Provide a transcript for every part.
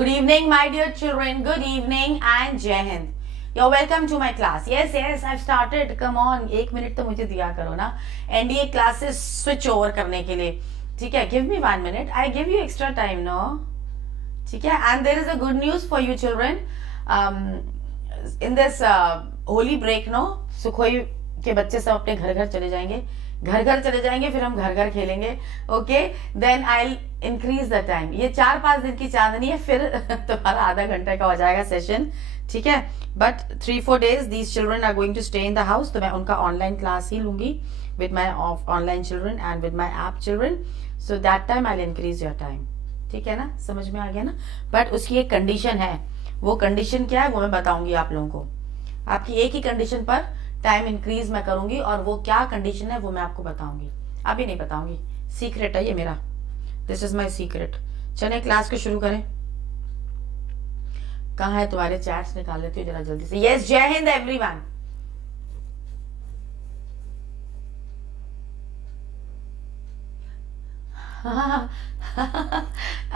Good evening, my dear children. Good evening and Jai Hind. You're welcome to my class. Yes, I've started. Come on, 1 minute तो मुझे दिया करो ना. NDA classes switch over करने के लिए. ठीक है? Give me 1 minute. I give you extra time, no? ठीक है? And there is a good news for you children. In this holy break, no? Sukhoi के बच्चे सब अपने घर घर चले जाएंगे. घर घर चले जाएंगे, फिर हम घर घर खेलेंगे. Okay, then I increase the time. ये 4-5 दिन की चांदनी है, फिर तुम्हारा आधा घंटे का हो जाएगा सेशन. ठीक है, but 3-4 days these children are going to stay in the house. तो मैं उनका ऑनलाइन क्लास ही लूंगी with my online children and with my app children. So that time I increase your time. ठीक है ना, समझ में आ गया ना. बट उसकी एक कंडीशन है. वो कंडीशन क्या है वो मैं बताऊंगी आप लोगों को. आपकी एक ही कंडीशन पर टाइम इंक्रीज मैं करूंगी, और वो क्या कंडीशन है वो मैं आपको बताऊंगी. अभी नहीं बताऊंगी, सीक्रेट है ये मेरा. This is my secret. चले क्लास को शुरू करें. कहाँ है तुम्हारे चैट्स, निकाल लेती हूँ जरा जल्दी से. यस, जय हिंद एवरीवन.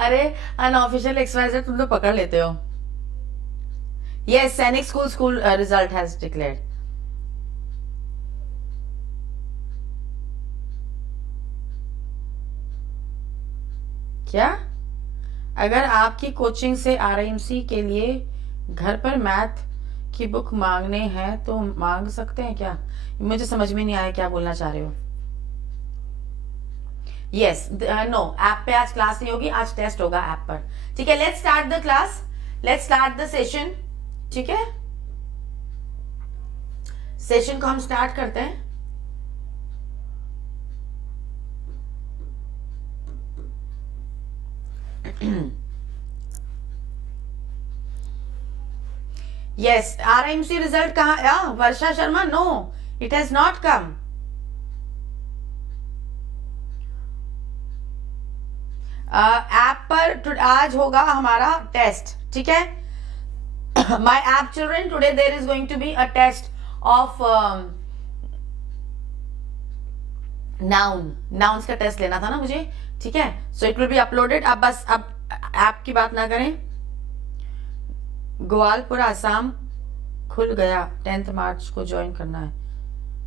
अरे अनऑफिशियल एक्सवाइजर तुम तो पकड़ लेते हो. यस, सैनिक स्कूल रिजल्ट हैज डिक्लेयर्ड. क्या? अगर आपकी कोचिंग से आरएमसी के लिए घर पर मैथ की बुक मांगने हैं तो मांग सकते हैं क्या? मुझे समझ में नहीं आया क्या बोलना चाह रहे हो. यस, नो, ऐप पे आज क्लास नहीं होगी, आज टेस्ट होगा ऐप पर. ठीक है, let's start the class, let's start the session. ठीक है, सेशन को हम स्टार्ट करते हैं. Yes, RMC रिजल्ट कहाँ? Varsha Sharma, no, it has not come. App पर आज होगा हमारा टेस्ट. ठीक है, my app children, today there is going to be a test of nouns का टेस्ट लेना था ना मुझे. ठीक है, so it will be uploaded. अब बस अब ऐप की बात ना करें. ग्वालपुर आसाम खुल गया, 10th मार्च को ज्वाइन करना है.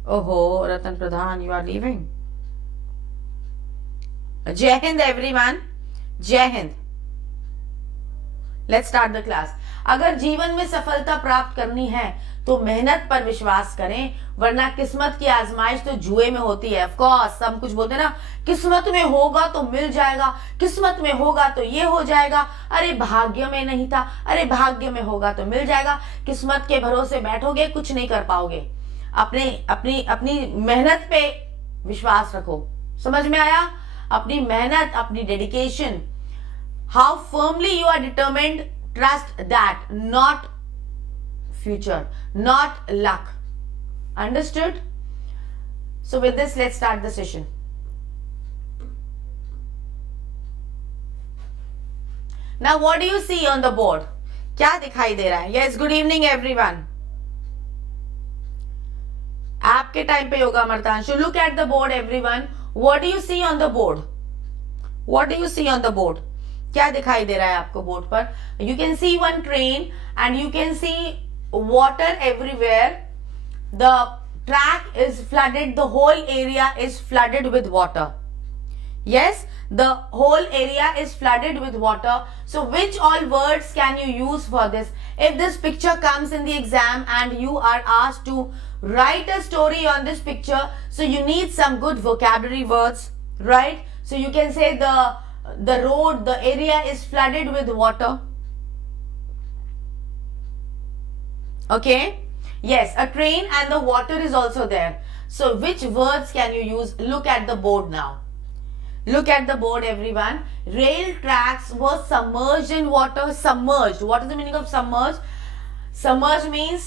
ओहो रतन प्रधान, यू आर लीविंग. जय हिंद एवरीवन, जय Hind. Let's start the class. अगर जीवन में सफलता प्राप्त करनी है तो मेहनत पर विश्वास करें, वरना किस्मत की आजमाइश तो जुए में होती है. ऑफ कोर्स हम कुछ बोलते हैं ना, किस्मत में होगा तो मिल जाएगा, किस्मत में होगा तो ये हो जाएगा, अरे भाग्य में नहीं था, अरे भाग्य में होगा तो मिल जाएगा. किस्मत के भरोसे बैठोगे कुछ नहीं कर पाओगे. अपने अपनी अपनी मेहनत पे विश्वास रखो. समझ में आया? अपनी मेहनत, अपनी dedication, how firmly you are determined, trust that, not future, not luck. Understood? So with this, let's start the session. Now what do you see on the board? क्या दिखाई दे रहा है? Yes, good evening everyone. आपके time पे होगा अमरतांशु. Look at the board everyone. What do you see on the board? What do you see on the board? क्या दिखाई दे रहा है आपको बोर्ड पर? You can see one train and you can see water everywhere. The track is flooded, the whole area is flooded with water. Yes, the whole area is flooded with water. So which all words can you use for this? If this picture comes in the exam and you are asked to write a story on this picture, so you need some good vocabulary words, right? So you can say the road, the area is flooded with water. Okay, yes, a train and the water is also there. So which words can you use? Look at the board now. Look at the board everyone. Rail tracks were submerged in water. Submerged, what is the meaning of submerged? Submerged means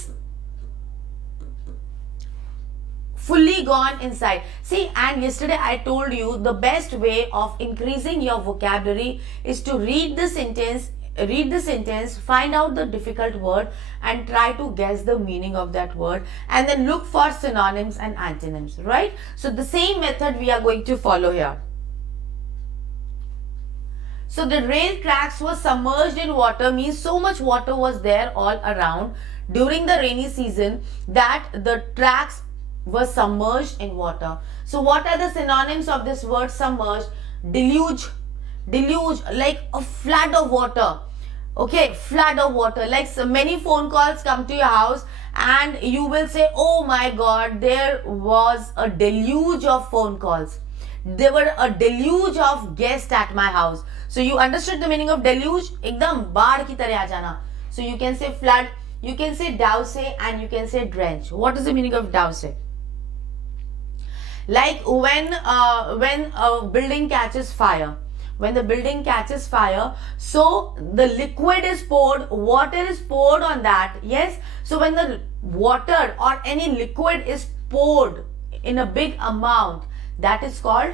fully gone inside. See, and yesterday I told you the best way of increasing your vocabulary is to read the sentence, find out the difficult word and try to guess the meaning of that word, and then look for synonyms and antonyms, right? So the same method we are going to follow here. So the rail tracks were submerged in water means so much water was there all around during the rainy season that the tracks were submerged in water. So what are the synonyms of this word submerged? Deluge, like a flood of water. Okay, flood of water. Like so many phone calls come to your house and you will say, oh my god, there was a deluge of phone calls. There were a deluge of guests at my house. So you understood the meaning of deluge? एकदम बाढ़ की तरह आ जाना. So you can say flood, you can say douse, and you can say drench. What is the meaning of douse? Like when a building catches fire. When the building catches fire, so the liquid is poured, water is poured on that. Yes. So when the water or any liquid is poured in a big amount, that is called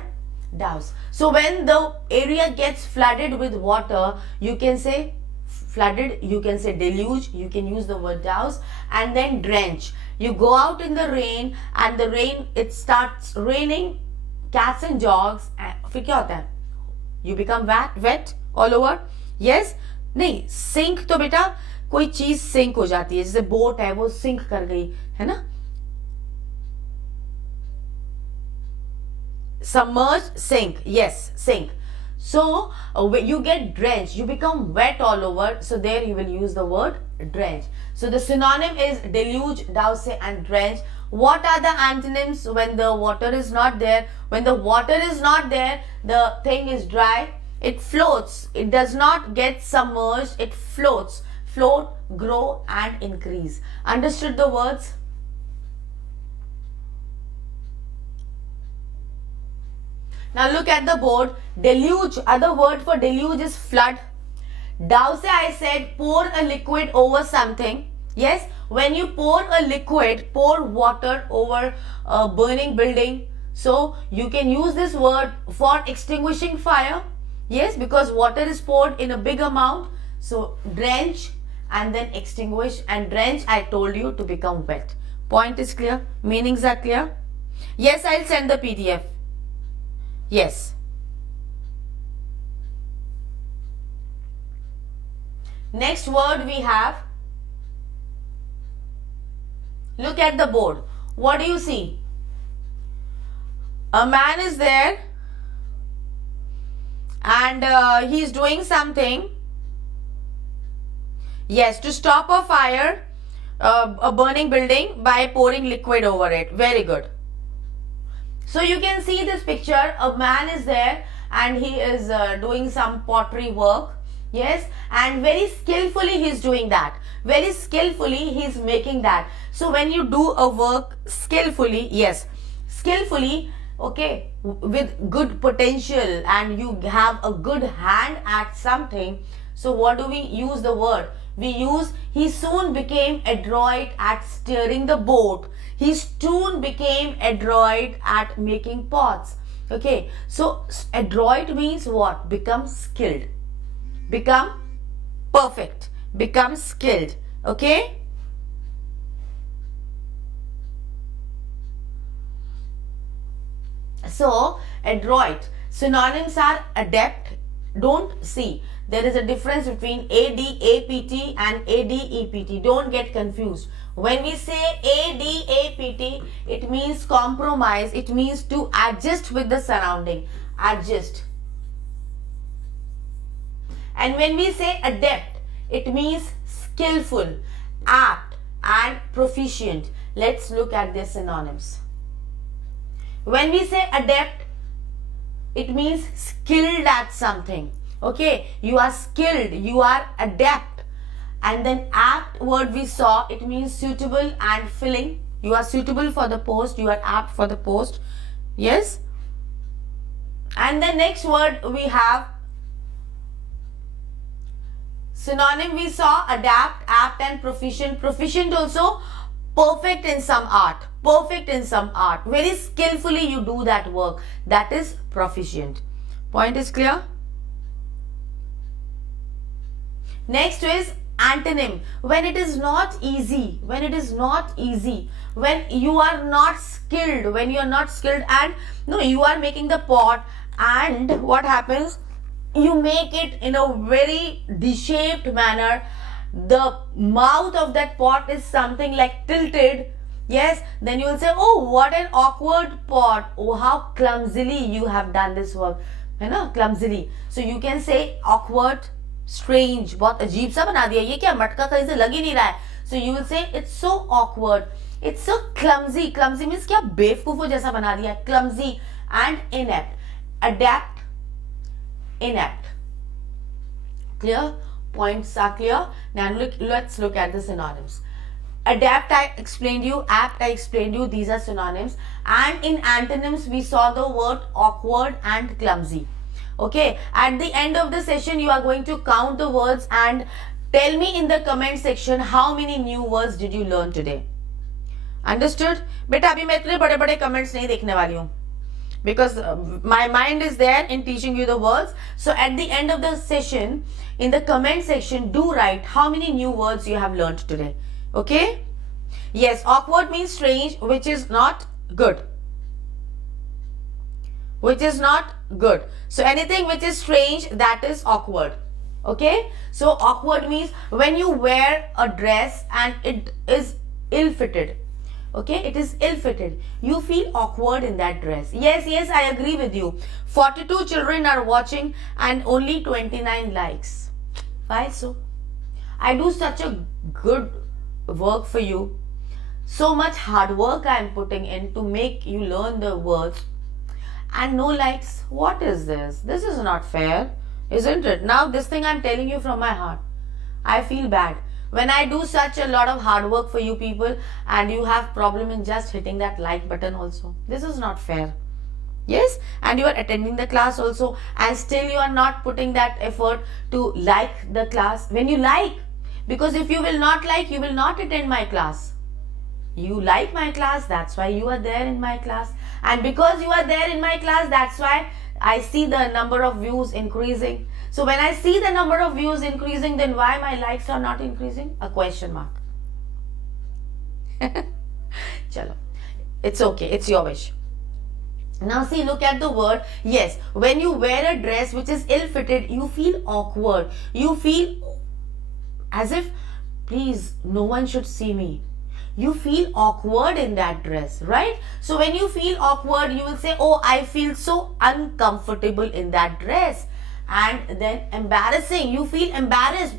douse. So when the area gets flooded with water, you can say flooded, you can say deluge, you can use the word douse, and then drench. You go out in the rain and the rain, it starts raining cats and dogs. फिर क्या होता है? You become wet all over. Yes? नहीं, sink तो बेटा कोई चीज sink हो जाती है, जैसे बोट है वो sink कर गई, है ना? Submerged, sink. Yes, sink. So you get drenched, you become wet all over. So there you will use the word drench. So the synonym is deluge, douse, and drench. What are the antonyms when the water is not there? When the water is not there, the thing is dry. It floats. It does not get submerged. It floats. Float, grow, and increase. Understood the words? Now look at the board. Deluge, other word for deluge is flood. Douse, I said, pour a liquid over something. Yes, when you pour a liquid, pour water over a burning building. So you can use this word for extinguishing fire. Yes, because water is poured in a big amount. So drench and then extinguish, and drench I told you to become wet. Point is clear? Meanings are clear? Yes, I'll send the PDF. Yes. Next word we have. Look at the board. What do you see? A man is there and he is doing something. Yes, to stop a fire, a burning building by pouring liquid over it. Very good. So you can see this picture. A man is there and he is doing some pottery work. Yes, and very skillfully he is doing that. Very skillfully he is making that. So when you do a work skillfully, yes, skillfully, okay, with good potential and you have a good hand at something. So what do we use the word? We use he soon became adroit at steering the boat. He soon became adroit at making pots. Okay, so adroit means what? Become skilled. Become perfect. Become skilled. Okay. So adroit. Synonyms are adept. Don't see. There is a difference between ADAPT and ADEPT. Don't get confused. When we say ADAPT, it means compromise. It means to adjust with the surrounding. Adjust. And when we say adept, it means skillful, apt, and proficient. Let's look at their synonyms. When we say adept, it means skilled at something. Okay, you are skilled, you are adept. And then apt word we saw, it means suitable and filling. You are suitable for the post, you are apt for the post. Yes. And the next word we have synonym we saw adapt, apt, and proficient. Proficient also perfect in some art. Perfect in some art. Very skillfully you do that work. That is proficient. Point is clear? Next is antonym. When it is not easy. When it is not easy. When you are not skilled. When you are not skilled and no, you are making the pot and what happens? you make it in a very D-shaped manner. The mouth of that pot is something like tilted. Yes, then you will say, oh, what an awkward pot. Oh, how clumsily you have done this work. है ना, clumsily. So you can say awkward, strange. बहुत अजीब सा बना दिया, ये क्या मटका कहीं से लग ही नहीं रहा है. So you will say it's so awkward, it's so clumsy. Clumsy means क्या बेवकूफों जैसा बना दिया है. Clumsy and inept. Adapt, inept. Clear? Points are clear. Now let's look at the synonyms. Adapt I explained you, apt I explained you, these are synonyms. And in antonyms we saw the word awkward and clumsy. Okay, at the end of the session you are going to count the words and tell me in the comment section how many new words did you learn today. Understood? बेटा अभी मैं इतने बड़े बड़े comments नहीं देखने वाली हूँ, because my mind is there in teaching you the words. So at the end of the session, in the comment section, do write how many new words you have learned today. Okay? Yes, awkward means strange, which is not good. Which is not good. So anything which is strange, that is awkward. Okay? So awkward means when you wear a dress and it is ill-fitted. Okay, it is ill-fitted. You feel awkward in that dress. Yes, I agree with you. 42 children are watching and only 29 likes. Why so? I do such a good work for you. So much hard work I am putting in to make you learn the words. And no likes. What is this? This is not fair, isn't it? Now this thing I am telling you from my heart. I feel bad. When I do such a lot of hard work for you people and you have problem in just hitting that like button also. This is not fair. Yes, and you are attending the class also and still you are not putting that effort to like the class. When you like, because if you will not like, you will not attend my class. You like my class, that's why you are there in my class. And because you are there in my class, that's why I see the number of views increasing. So when I see the number of views increasing, then why my likes are not increasing? A question mark. Chalo. It's okay. It's your wish. Now see, look at the word. Yes, when you wear a dress which is ill-fitted, you feel awkward. You feel as if, please, no one should see me. You feel awkward in that dress, right? So when you feel awkward, you will say, oh, I feel so uncomfortable in that dress. And then embarrassing, you feel embarrassed.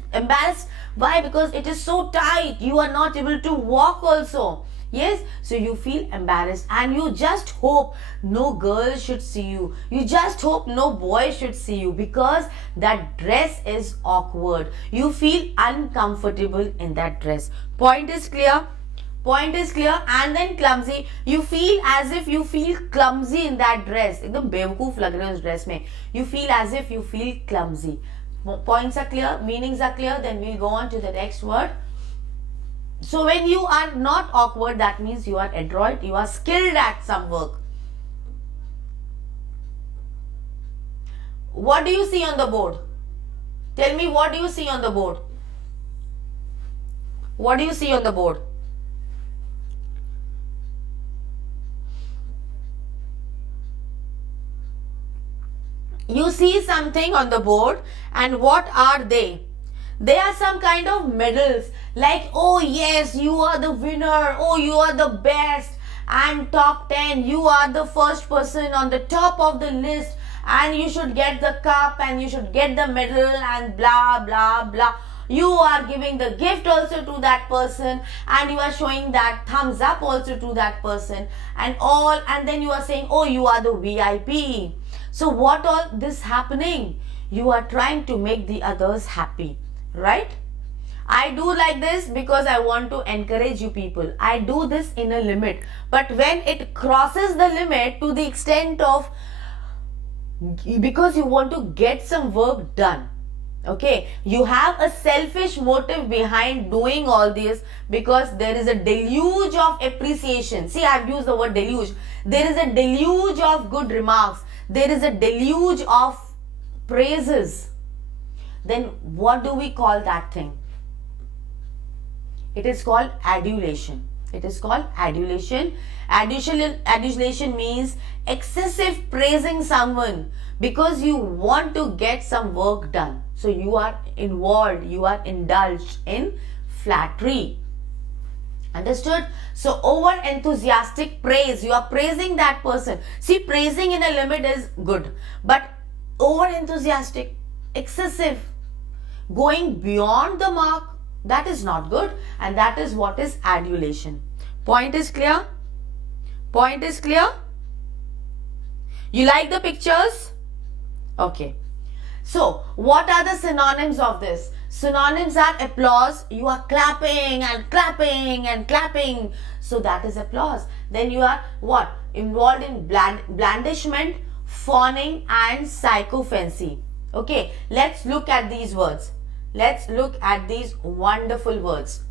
Why? Because it is so tight, you are not able to walk also. Yes, so you feel embarrassed and you just hope no girl should see you. You just hope no boy should see you because that dress is awkward. You feel uncomfortable in that dress. Point is clear? Point is clear. And then clumsy, you feel as if you feel clumsy in that dress. एकदम बेवकूफ लग रहे हो उस dress में. You feel as if you feel clumsy. Points are clear, meanings are clear. Then we'll go on to the next word. So when you are not awkward, that means you are adroit, you are skilled at some work. What do you see on the board? Tell me, what do you see on the board? What do you see on the board? You see something on the board, and what are they? They are some kind of medals, like, oh yes, you are the winner, oh you are the best, and top 10, you are the first person on the top of the list, and you should get the cup, and you should get the medal, and blah blah blah. You are giving the gift also to that person, and you are showing that thumbs up also to that person, and all, and then you are saying, oh you are the VIP. So what all this happening? You are trying to make the others happy. Right? I do like this because I want to encourage you people. I do this in a limit. But when it crosses the limit to the extent of, because you want to get some work done. Okay, you have a selfish motive behind doing all this because there is a deluge of appreciation. See, I've used the word deluge. There is a deluge of good remarks. There is a deluge of praises. Then what do we call that thing? It is called adulation. It is called adulation. Adulation means excessive praising someone because you want to get some work done. So you are involved, you are indulged in flattery. Understood? So over enthusiastic praise, you are praising that person. See, praising in a limit is good, but over enthusiastic, excessive, going beyond the mark, that is not good, and that is what is adulation. Point is clear? Point is clear? You like the pictures? Okay. So, what are the synonyms of this? Synonyms are applause. You are clapping and clapping and clapping. So, that is applause. Then you are what? Involved in blandishment, fawning and sycophancy. Okay. Let's look at these words. Let's look at these wonderful words.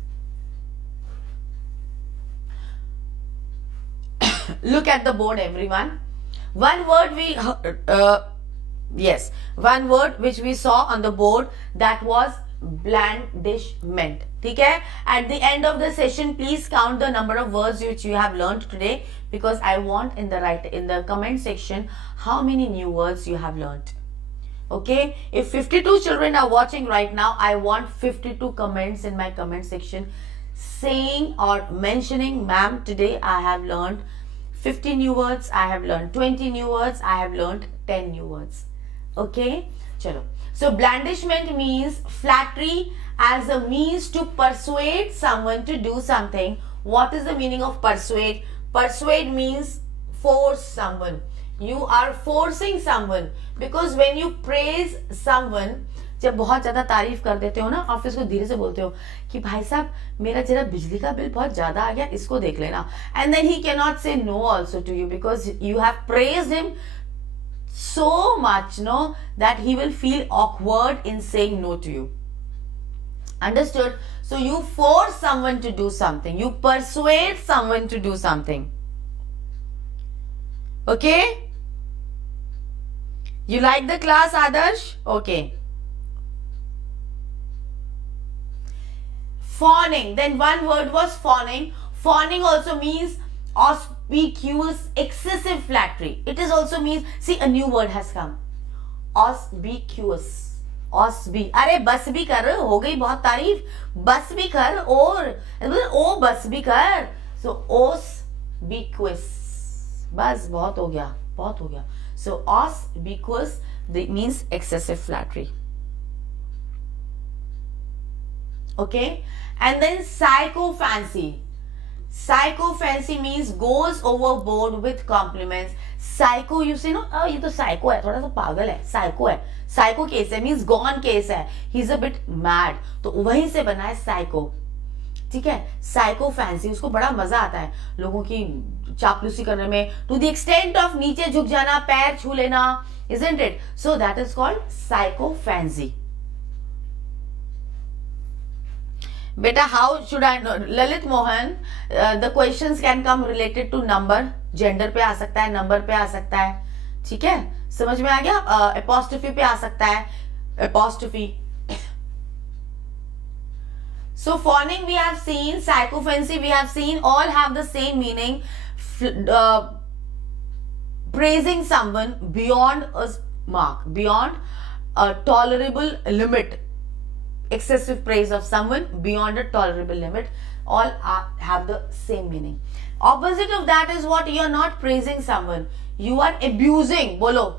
Look at the board, everyone. One word one word which we saw on the board, that was blandishment. Okay? At the end of the session, please count the number of words which you have learned today, because I want in the comment section how many new words you have learned. Okay, if 52 children are watching right now, I want 52 comments in my comment section saying or mentioning, ma'am, today I have learned 50 new words, I have learned 20 new words, I have learned 10 new words. Okay, chalo. So blandishment means flattery as a means to persuade someone to do something. What is the meaning of persuade? Persuade means force someone. You are forcing someone, because when you praise someone, जब बहुत ज्यादा तारीफ कर देते हो ना, आप इसको धीरे से बोलते हो कि भाई साहब मेरा जरा बिजली का बिल बहुत ज्यादा आ गया, इसको देख लेना, and then he cannot say no also to you because you have praised him so much, no, that he will feel awkward in saying no to you. Understood? So you force someone to do something, you persuade someone to do something. Okay? You like the class, Adarsh? Okay. Fawning. Then one word was fawning. Fawning also means auspicious, excessive flattery. It is also means, see, a new word has come. Auspicious. अरे बस भी कर, हो गई बहुत तारीफ, बस भी कर, और ओ बस भी कर. So auspicious, बस बहुत हो गया, बहुत हो गया. So auspicious means excessive flattery. Okay, and then sycophancy. Sycophancy means goes overboard with compliments. Psycho, you say, no, oh, ये तो psycho है, थोड़ा सा पागल है, psycho है. Psycho case है, means gone case है. He's a bit mad. तो वहीं से बना है psycho. ठीक है, sycophancy, उसको बड़ा मजा आता है लोगों की चापलूसी करने में, to the extent of नीचे झुक जाना, पैर छू लेना, isn't it? So that is called sycophancy. Beta, how should I know? Lalit Mohan, the questions can come related to number, gender पे आ सकता है, number पे आ सकता है, ठीक है, समझ में आ गया? Apostrophe पे आ सकता है, apostrophe. So fawning we have seen, sycophancy we have seen, all have the same meaning. Praising someone beyond a mark, beyond a tolerable limit. Excessive praise of someone beyond a tolerable limit, all have the same meaning. Opposite of that is what? You are not praising someone, you are abusing. बोलो,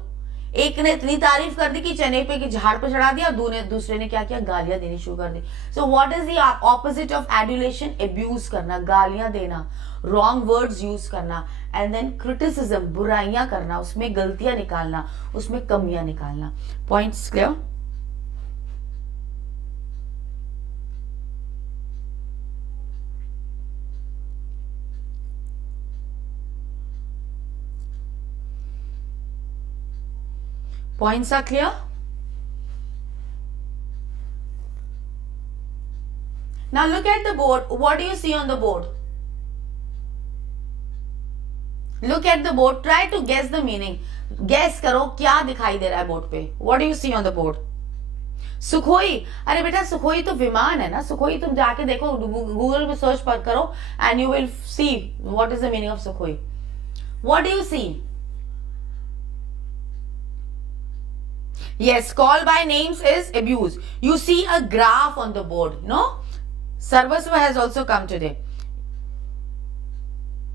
एक ने इतनी तारीफ कर दी कि चने पे की झाड़ पे चढ़ा दिया, दूसरे ने क्या किया, गालियां देनी शुरू कर दी. So what is the opposite of adulation? Abuse करना, गालियां देना, wrong words use करना, and then criticism, बुराइयां करना, उसमें गलतियां निकालना, उसमें कमियां निकालना. Points clear? Points are clear? Now look at the board. What do you see on the board? Look at the board. Try to guess the meaning. Guess करो क्या दिखाई दे रहा है बोर्ड पे. What do you see on the board? Sukhoi, अरे बेटा Sukhoi तो विमान है ना, सुखोई तुम जाके देखो, गूगल में सर्च पर करो and you will see what is the meaning of Sukhoi. What do you see? Yes, call by names is abuse. You see a graph on the board, no? Sarvasva has also come today.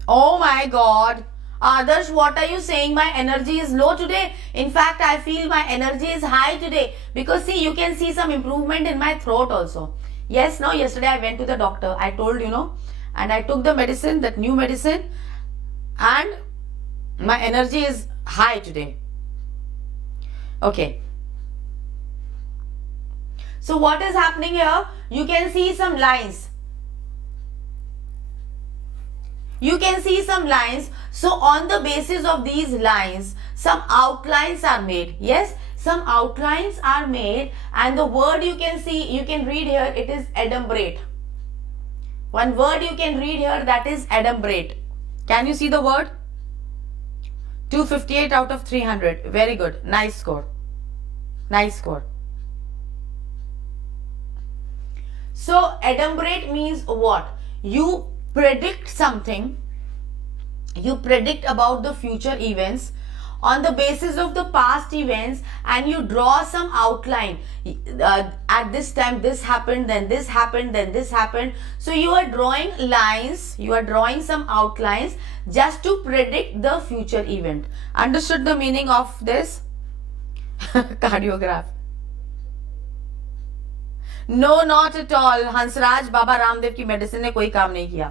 Oh my God. Adarsh, what are you saying? My energy is low today. In fact, I feel my energy is high today. Because see, you can see some improvement in my throat also. Yes, no, yesterday I went to the doctor. I told you, know. And I took the medicine, that new medicine. And my energy is high today. Okay. So what is happening here? You can see some lines. You can see some lines. So on the basis of these lines, some outlines are made. Yes, some outlines are made, and the word you can see, you can read here, it is adumbrate. One word you can read here, that is adumbrate. Can you see the word? 258 out of 300. Very good. Nice score. Nice score. So adumbrate means what? You predict something. You predict about the future events on the basis of the past events, and you draw some outline. At this time this happened, then this happened, then this happened. So you are drawing lines, you are drawing some outlines just to predict the future event. Understood the meaning of this? Cardiograph. No, not at all. Hansraj, Baba Ramdev की medicine ने कोई काम नहीं किया.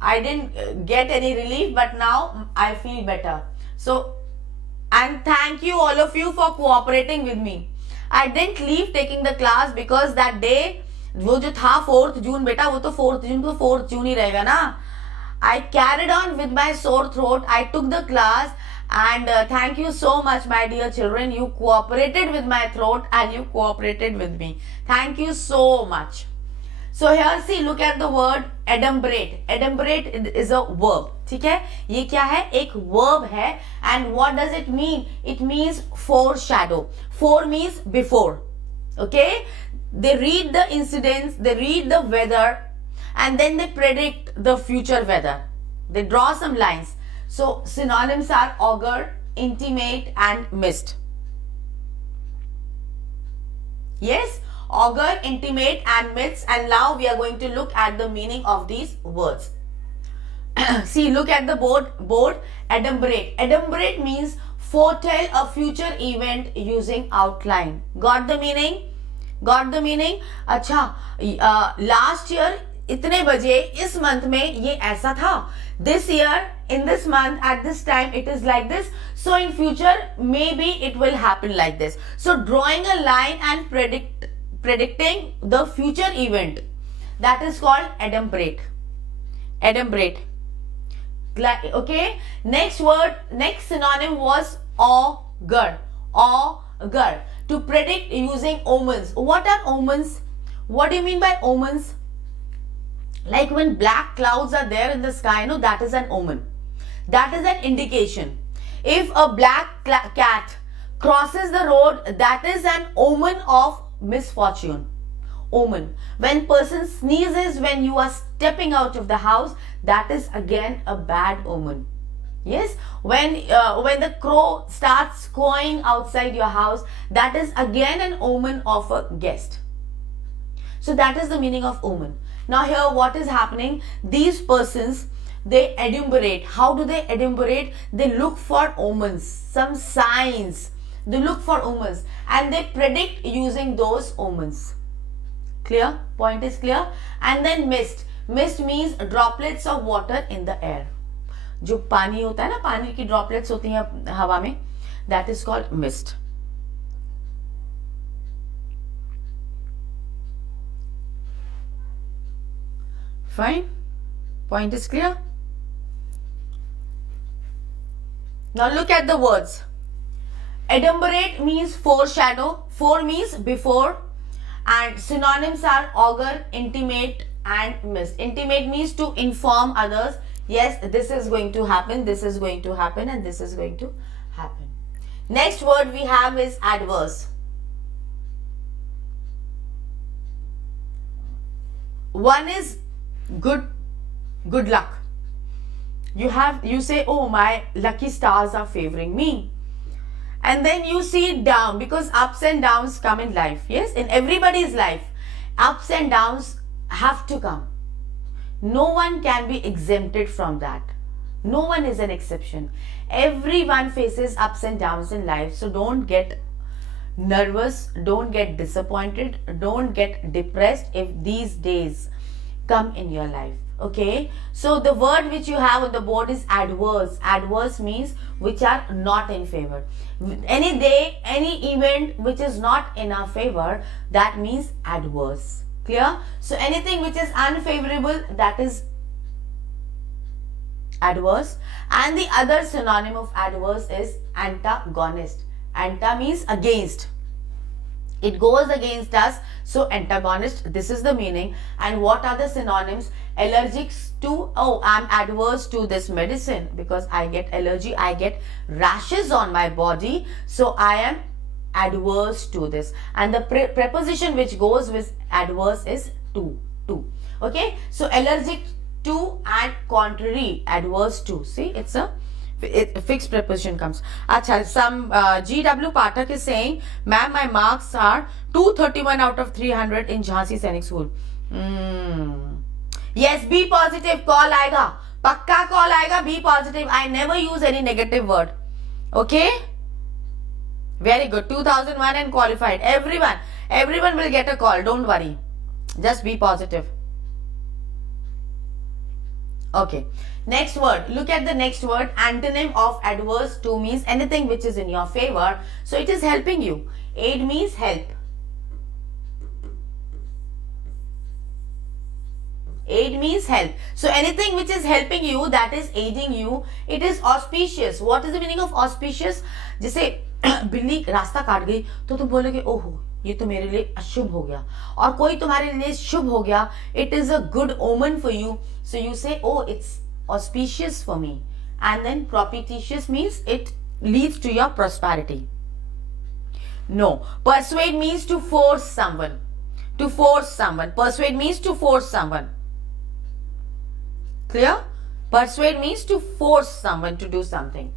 I didn't get any relief, but now I feel better. So, and thank you all of you for cooperating with me. I didn't leave taking the class because that day, वो जो था 4th June बेटा, वो तो 4th June तो 4th June ही रहेगा ना. I carried on with my sore throat. I took the class. And thank you so much, my dear children. You cooperated with my throat and you cooperated with me. Thank you so much. So here see, look at the word adumbrate. Adumbrate is a verb. ठीक है? ये क्या है? एक verb है. And what does it mean? It means foreshadow. Fore means before. Okay? They read the incidents, they read the weather, and then they predict the future weather. They draw some lines. So synonyms are augur, intimate, and mist. Yes, augur, intimate, and mist. And now we are going to look at the meaning of these words. See, look at the board. Adumbrate. Adumbrate means foretell a future event using outline. Got the meaning? Got the meaning? अच्छा, last year इतने बजे इस month में ये ऐसा था. This year, in this month, at this time, it is like this. So in future, maybe it will happen like this. So drawing a line and predicting the future event, that is called adumbrate. Adumbrate. Okay. Next word, next synonym was augur. Augur. To predict using omens. What are omens? What do you mean by omens? Like when black clouds are there in the sky, no, that is an omen. That is an indication. If a black cat crosses the road, that is an omen of misfortune. Omen. When person sneezes when you are stepping out of the house, that is again a bad omen. Yes, when the crow starts crowing outside your house, that is again an omen of a guest. So that is the meaning of omen. Now here what is happening? These persons, they adumbrate. How do they adumbrate? They look for omens, some signs. They look for omens and they predict using those omens. Clear? Point is clear? And then mist. Mist means droplets of water in the air. जो पानी होता है ना, पानी की droplets होती हैं हवा में, that is called mist. Fine? Point is clear? Now look at the words. Adumbrate means foreshadow. Fore means before. And synonyms are augur, intimate, and mist. Intimate means to inform others. Yes, this is going to happen, this is going to happen, and this is going to happen. Next word we have is adverse. one is good luck. You say, oh, my lucky stars are favoring me. And then you see it down, because ups and downs come in life. Yes, in everybody's life, ups and downs have to come. No one can be exempted from that. No one is an exception. Everyone faces ups and downs in life. So don't get nervous, don't get disappointed, don't get depressed if these days come in your life. Okay, so the word which you have on the board is adverse. Adverse means which are not in favor. Any day, any event which is not in our favor, that means adverse. Clear? So anything which is unfavorable, that is adverse. And the other synonym of adverse is antagonist. Anta means against. It goes against us. So antagonist, this is the meaning. And what are the synonyms? Allergic to, oh, I'm adverse to this medicine because I get allergy, I get rashes on my body. So I am adverse to this. And the preposition which goes with adverse is to. Okay, so allergic to and contrary, adverse to. See, it's a fixed preposition comes. Achha, some GW Pathak is saying, ma'am, my marks are 231 out of 300 in Jhansi Sainik School. Yes, be positive. Call aayega. Pakka call aayega. Be positive. I never use any negative word. Okay? Very good. 2001 and qualified. Everyone will get a call. Don't worry. Just be positive. Okay. Next word. Look at the next word. Antonym of adverse to means anything which is in your favor. So it is helping you. Aid means help. Aid means help. So anything which is helping you, that is aiding you, it is auspicious. What is the meaning of auspicious? जैसे बिल्ली रास्ता काट गई तो तुम बोलोगे ओहो ये तो मेरे लिए अशुभ हो गया, और कोई तुम्हारे लिए शुभ हो गया, it is a good omen for you. So you say, oh, it's auspicious for me. And then propitious means it leads to your prosperity. No. Persuade means to force someone. To force someone. Persuade means to force someone. Clear? Persuade means to force someone to do something.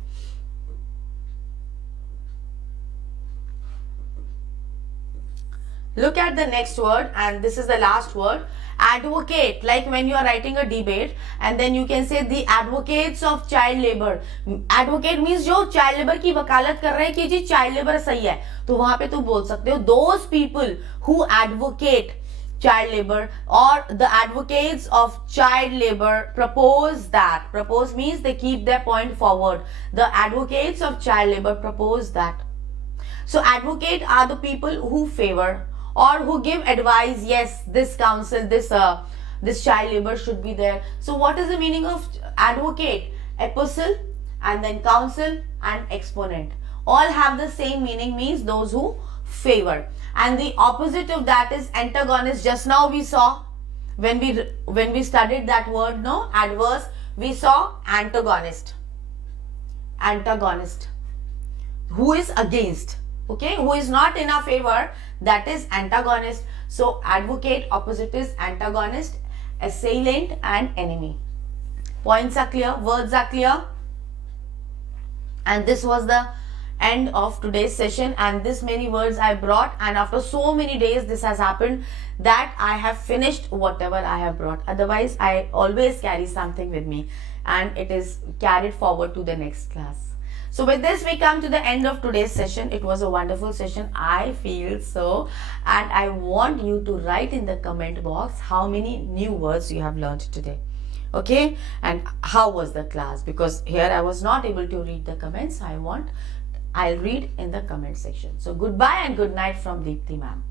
Look at the next word, and this is the last word. Advocate, like when you are writing a debate and then you can say the advocates of child labor. Advocate means जो child labor की वकालत कर रहे हैं कि जी child labor सही है, तो वहां पे तुम बोल सकते हो those people who advocate child labor, or the advocates of child labor propose that. Propose means they keep their point forward. The advocates of child labor propose that. So advocate are the people who favor or who give advice. Yes, this council, this child labor should be there. So what is the meaning of advocate? Apostle and then counsel and exponent. All have the same meaning, means those who favor. And the opposite of that is antagonist. Just now we saw when we studied that word, no, adverse, we saw antagonist. Antagonist, who is against, okay, who is not in our favor, that is antagonist. So advocate, opposite is antagonist, assailant and enemy. Points are clear, words are clear. And this was the end of today's session, and this many words I brought, and after so many days this has happened that I have finished whatever I have brought. Otherwise I always carry something with me and it is carried forward to the next class. So with this we come to the end of today's session. It was a wonderful session, I feel so, and I want you to write in the comment box how many new words you have learned today. Okay, and how was the class, because here I was not able to read the comments. I'll read in the comment section. So goodbye and good night from Deepti Mam.